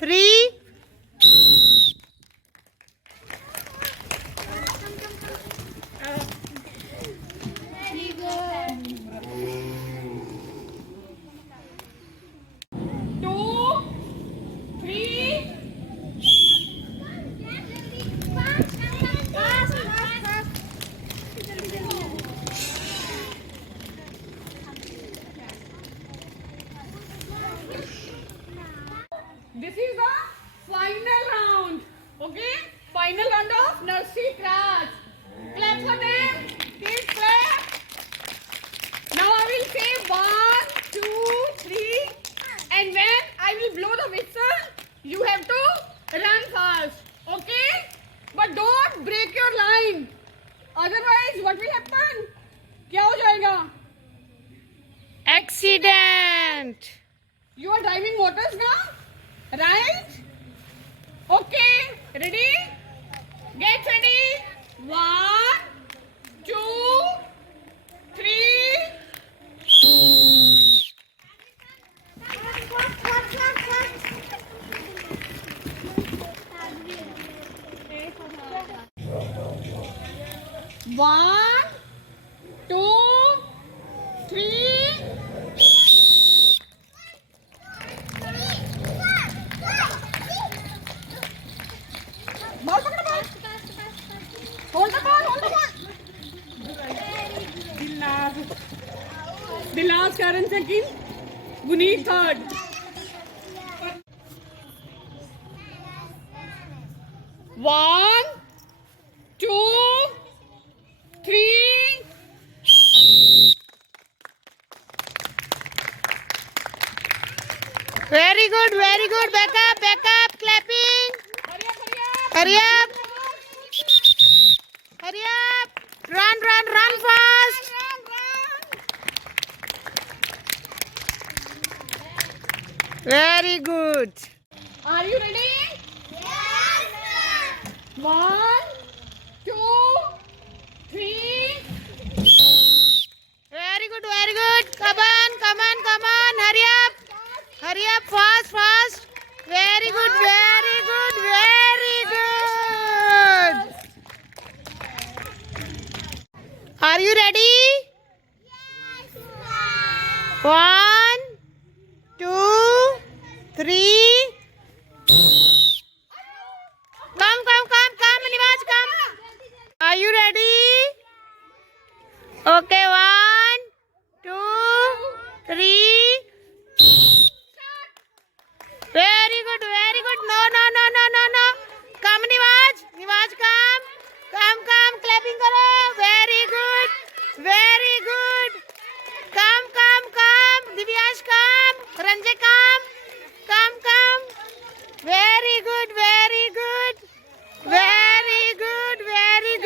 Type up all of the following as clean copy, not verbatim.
3. This is the final round. Okay? Final round of nursery crafts. Clap for them. Kids clap. Now I will say 1, 2, 3. And when I will blow the whistle, you have to run fast. Okay? But don't break your line. Otherwise, what will happen? क्या हो जाएगा? Accident. You are driving motors now? Right? Okay. Ready? Get ready. 1, 2, 3. One, 2, 3. Ball पकड़ो ball. Hold the ball. Hold the ball. Dilas, Karan second. Guneet third. 1, 2, 3. Very good, very good. Back up, clapping. Hurry up. Hurry up. Hurry up. Run fast. Very good. Are you ready? Yes, ma'am. 1, 2, 3. Very good, very good. Come on. Hurry up, fast. Very good, very good, very good. Are you ready? Yes, ma'am. 1, 2, 3. Come, Nivaz, come. Are you ready? Okay, 1, 2, 3. Very good. No. Come, Nivaz, come. Come, clapping karo. Very good. Come. Divyash, come. Ranjay, come. Very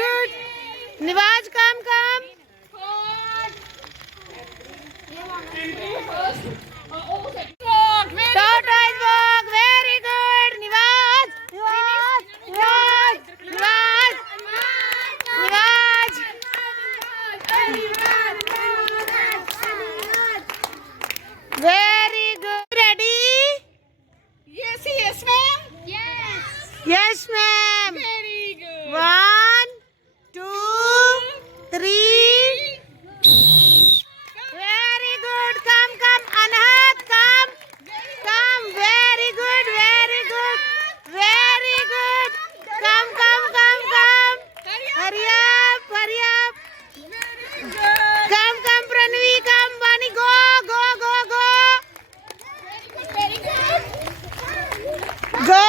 good. Nivaz, come. Tortoise walk. Very good. Nivaz. Very good. Ready? Yes, ma'am. Yes, ma'am. Very good. 1, 2, 3. Very good. Come. Anhat, come. Very good. Come. Hurry up. Very good. Come, Pranvi, come. Vani, go. Very good. Go.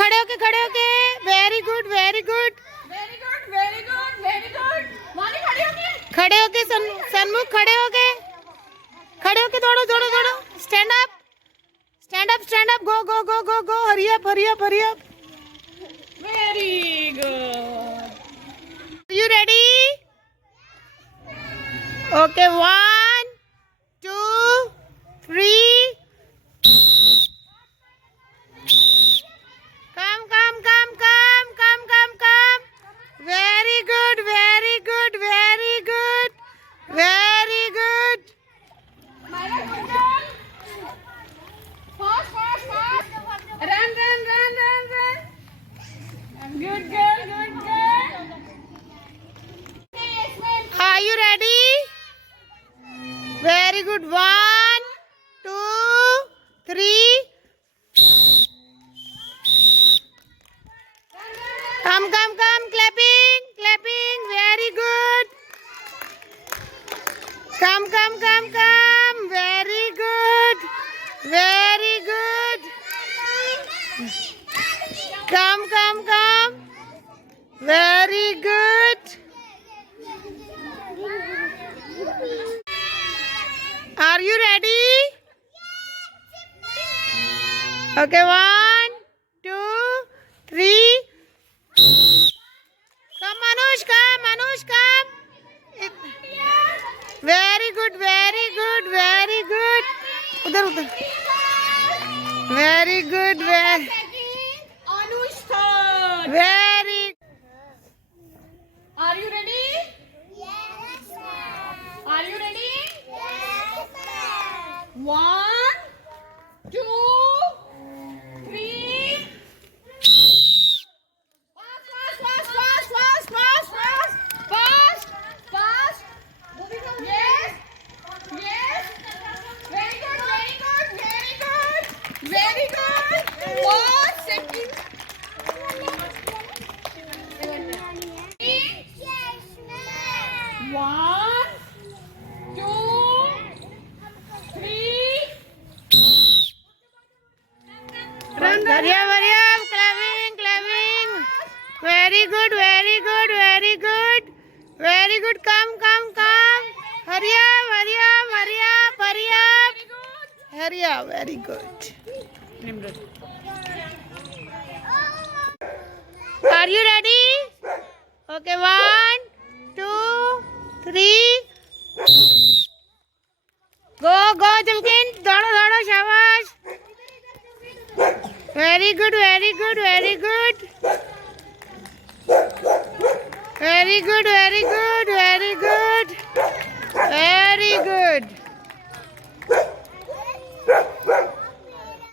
खड़े होके very good very good very good very good very good वानी खड़े होके सन्मुख खड़े होके दौड़ो दौड़ो दौड़ो stand up go go go go go hurry up very good you ready okay 1 2 3 come very good very good very good very good fast run good girl are you ready very good 1 2 3 come clapping very good come very good come very good are you ready okay 1 2 3 come Manush come very good उधर very good Anush third very are you ready Yes, ma'am. are you ready Yes, ma'am. 1 2 3 fast yes very good 1 second Yes, ma'am. 1 2 3 hurry up clapping very good come hurry up very good are you ready okay 1 2 3 go Jalkin दौड़ो शाबाश very good very good very good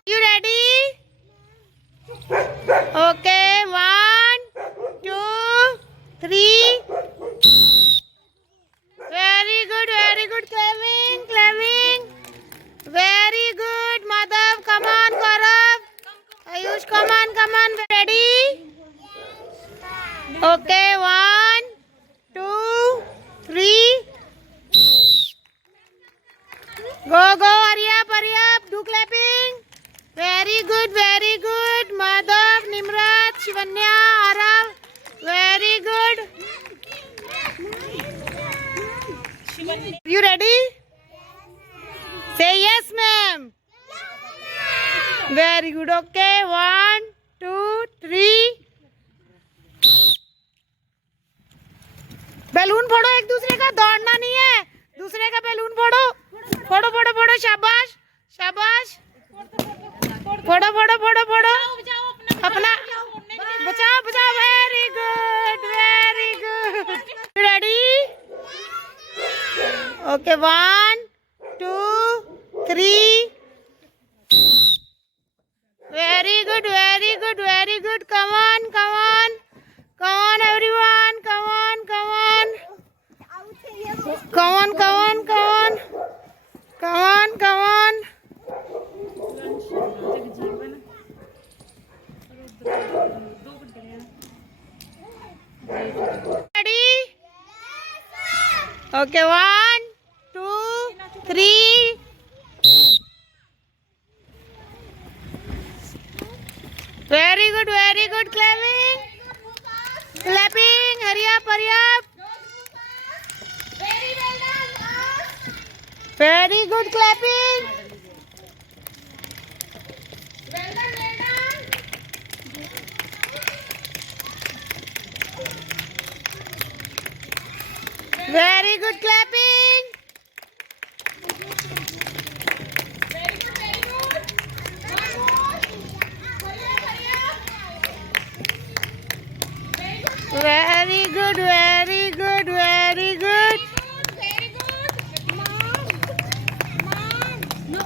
you ready okay 1 2 3 very good clapping very good Madhav come on Gaurav Ayush come on ready okay 1 2 3 go hurry up do clapping very good Madhav Nimrat Shivanya Arav very good you ready say yes ma'am very good okay 1 2 3 balloon फोड़ो एक दूसरे का दौड़ना नहीं है दूसरे का balloon फोड़ो शाबाश फोड़ो अपना बचाओ very good ready okay 1 2 3 very good come on everyone come on ready okay 1 2 3 very good Very good clapping. Well done, well done. Very good clapping. Very good, very good. One more. Hurry up, hurry up. Very good. Very good, very good, very good. Very good. Mom. Mom. No.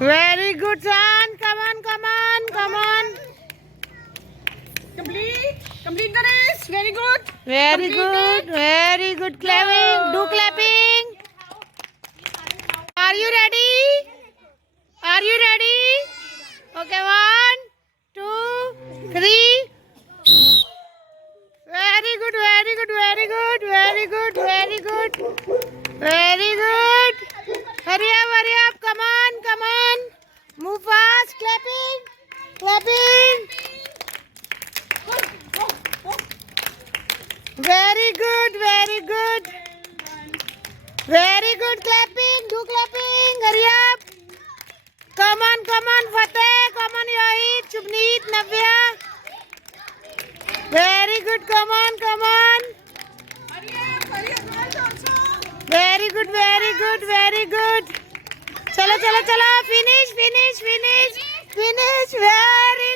Very good, son. Come on, come on, come on. Complete. Complete the race. Very good. Very Complete good, it. very good clapping. Do clapping. Are you ready? Are you ready? Okay, 1, 2, 3. Very good, very good, very good, very good, very good, very good. Hurry up, come on, come on. Move fast, clapping, clapping. Very good, very good. Very good clapping, do clapping, hurry up. Come on, Fateh, come on, Yahid, Chubneet, Navya. Very good, come on, come on. Hurry up, girls also. Very good, very good, very good. Chalo, chalo, chalo, finish, finish, finish, finish. Very